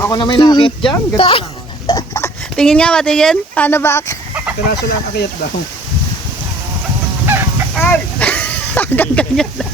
Ako na may nakakit dyan. Ganito lang. Tingin nga ba, tingin? Paano ba? Kanaso lang akit daw. Hanggang ganyan lang.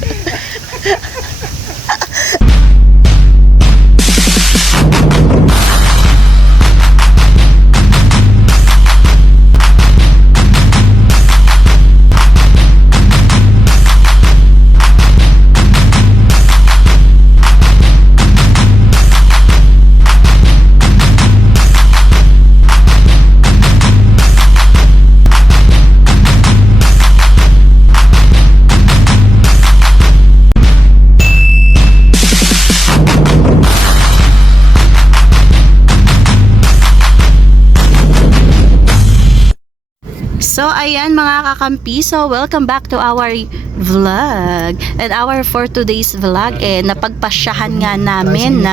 So, ayan mga kakampi. So, welcome back to our vlog. And our for today's vlog, napagpasyahan nga namin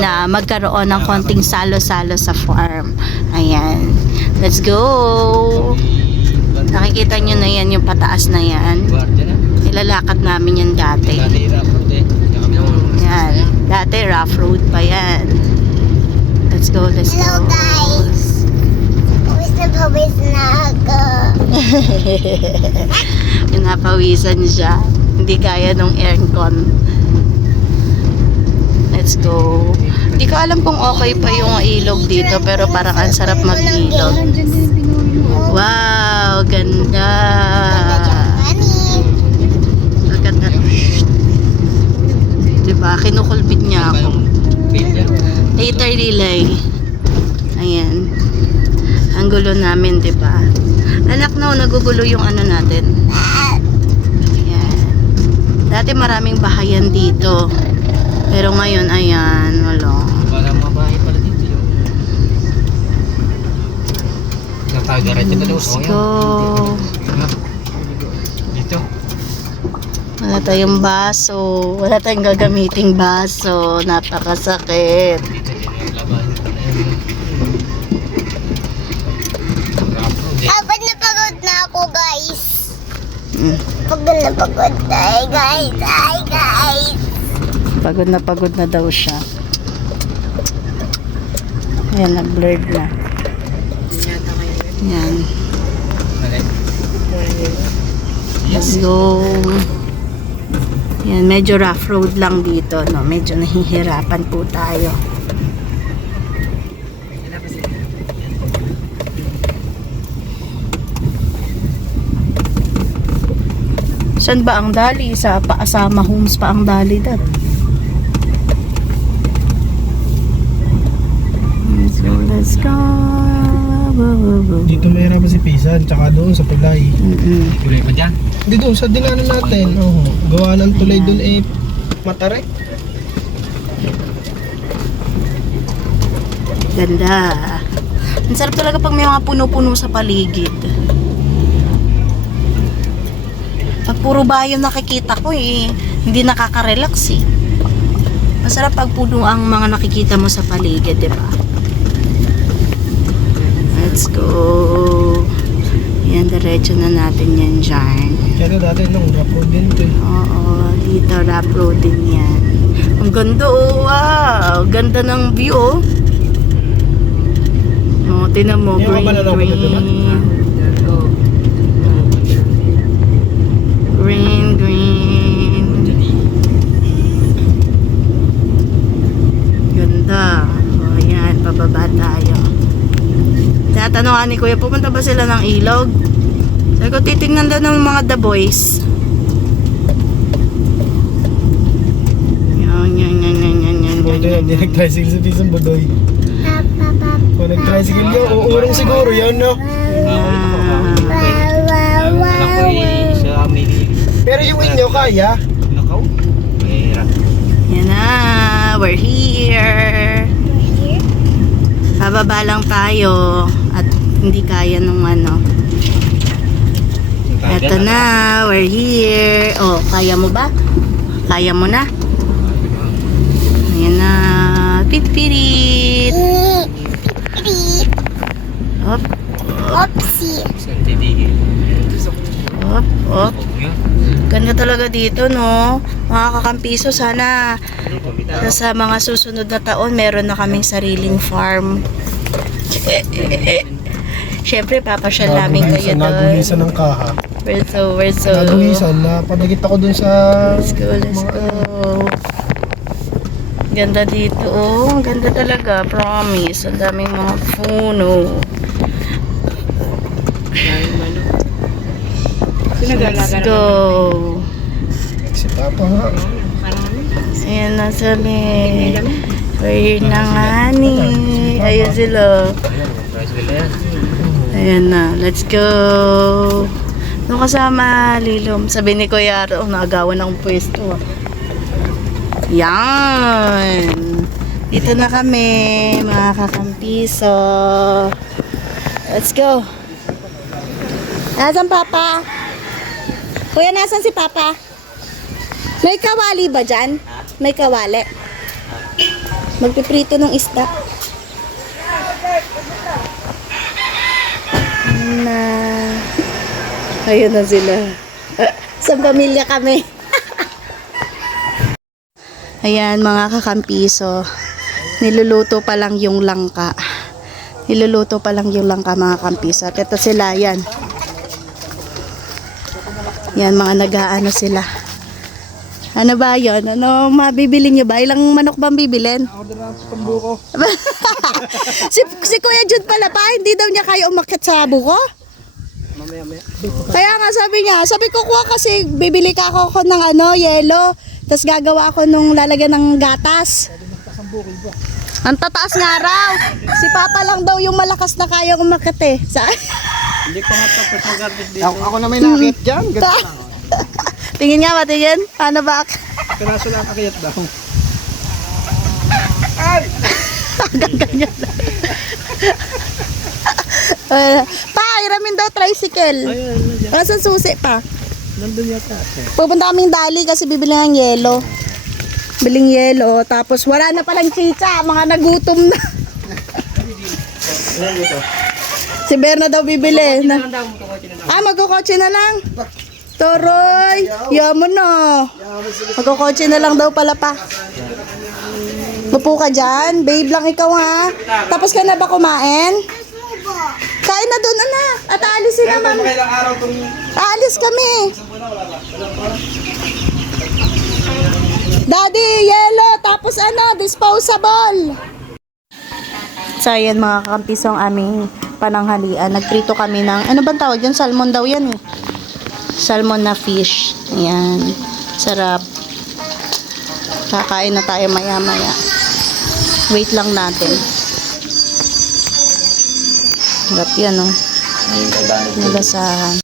na magkaroon ng konting salo-salo sa farm. Ayan. Let's go! Nakikita nyo na yan, yung pataas na yan. Nilalakad namin yan dati. Yan. Dati rough road pa yan. Let's go, let's go. Hello guys! Pawis na ako. Pinapawisan siya. Hindi kaya nung aircon. Let's go. Hindi ko alam kung okay pa yung ilog dito, pero parang ang sarap mag-ilog. Wow, ganda. Ganda. Diba? Kinukulbit niya ako. Later relay. Ayan. Ang gulo namin, diba? Anak no, nagugulo yung ano natin. Ayan. Dati maraming bahayan dito. Pero ngayon, ayan, wala. Parang mabahay pala dito yun. Let's go. Dito. Wala tayong baso. Wala tayong gagamiting baso. Napakasakit. Pagod na pagod na ako guys. Pagod na pagod na guys. Hi guys. Pagod na daw siya. Ayan, nag-blurred na. Ayan. Let's go. Ayan, medyo rough road lang dito, no? Medyo nahihirapan po tayo. Saan ba ang dali? Sa Paasama Homes pa ang dali dad. Let's go. Dito mahirapan si Pisan, tsaka doon sa tulay. Tulay pa dyan? Hindi doon, sa dinaanan natin. Oh, gawa ng tulay doon matarek. Ganda. Ang sarap talaga pag may mga puno-puno sa paligid. Pag puro bayo nakikita ko hindi nakaka-relax Masarap pag puno ang mga nakikita mo sa paligid, di ba? Let's go. Yan, diretso na natin yan dyan. Kaya dati nung rough road din ito. Oo, dito rough road din yan. Ang ganda wow! Ganda ng view tinan mo, green. Green. Ganda. O yan, pababa tayo. Tatanungan ni Kuya, pupunta ba sila ng ilog? Sabi ko, titignan daw ng mga The Boys. Yan. Hindi nag-tricycle sa Pisang Budoy. Kung nag-tricycle nyo, uurong siguro yan, no? Pero yung inyo kaya? Yan na, we're here. Bababa lang tayo at hindi kaya nung Eto na, we're here. Oh, kaya mo ba? Kaya mo na? Ayan na, pipirit. Hop. Oopsie. Hop. Ganda talaga dito, no? Mga kakampiso, sana Sa mga susunod na taon, meron na kaming sariling farm. Syempre, papasyal namin kayo doon. Naguhisan ng kaha. We're so... Naguhisan, napadagit ako dun sa... Let's go. Ganda dito, oh. Ang ganda talaga, promise. Ang daming mga puno. Let's go. Si Papa nga. Ayan na sabi. We're na nga ni. Ayan sila. Ayan na. Let's go. Nung kasama, Lilom. Sabi ni Kuya Aro, nagawan akong pwesto. Yan. Dito na kami, mga kakampiso. Let's go. Nasaan Papa? Kuya, nasan si Papa? May kawali ba dyan? May kawali. Magpiprito ng isda. Na. Ayun na sila. Sa pamilya kami. Ayan mga kakampiso. Niluluto pa lang yung langka. Niluluto pa lang yung langka mga kampiso. At ito sila, yan. Yan, mga nag-aano sila. Ano ba yun? Ano mabibili nyo ba? Ilang manok bang bibilin? Pambuko. si Kuya Jude pala pa, hindi daw niya kaya umakyat sa buko? Mamaya. Kaya nga sabi niya, sabi ko kuha kasi bibili ka ako ng yelo. Tapos gagawa ako nung lalagyan ng gatas. Ang tataas nga raw. Si Papa lang daw yung malakas na kaya umakyat eh. Hindi ko nga tapos mag-garbage dito. Ako na may nakit dyan. Ganito lang. Tingin nga ba, tingin? Ano ba? Piraso lang akayat daw. Ganyan na. Pa, iramin daw tricycle. Wala sa susi pa. Nandun yata. Pupunta kaming dali kasi bibili ng yelo. Biling yelo. Tapos wala na palang chicha. Mga nagutom na. Si Berna daw bibili. Magkukotse na lang. Toroy. Yaman na. Magkukotse na lang daw pala pa. Upo ka dyan. Babe lang ikaw ha. Tapos ka na ba kumain? Kain na doon na. At aalisin naman. Aalis kami. Daddy, yellow. Tapos disposable. So ayan mga kakampiso ang aming pananghalian. Nagprito kami ng, ano bang tawag yun? Salmon daw yan eh. Salmon na fish. Ayan. Sarap. Kakain na tayo maya-maya. Wait lang natin. Sarap yan, oh. Nalasahan.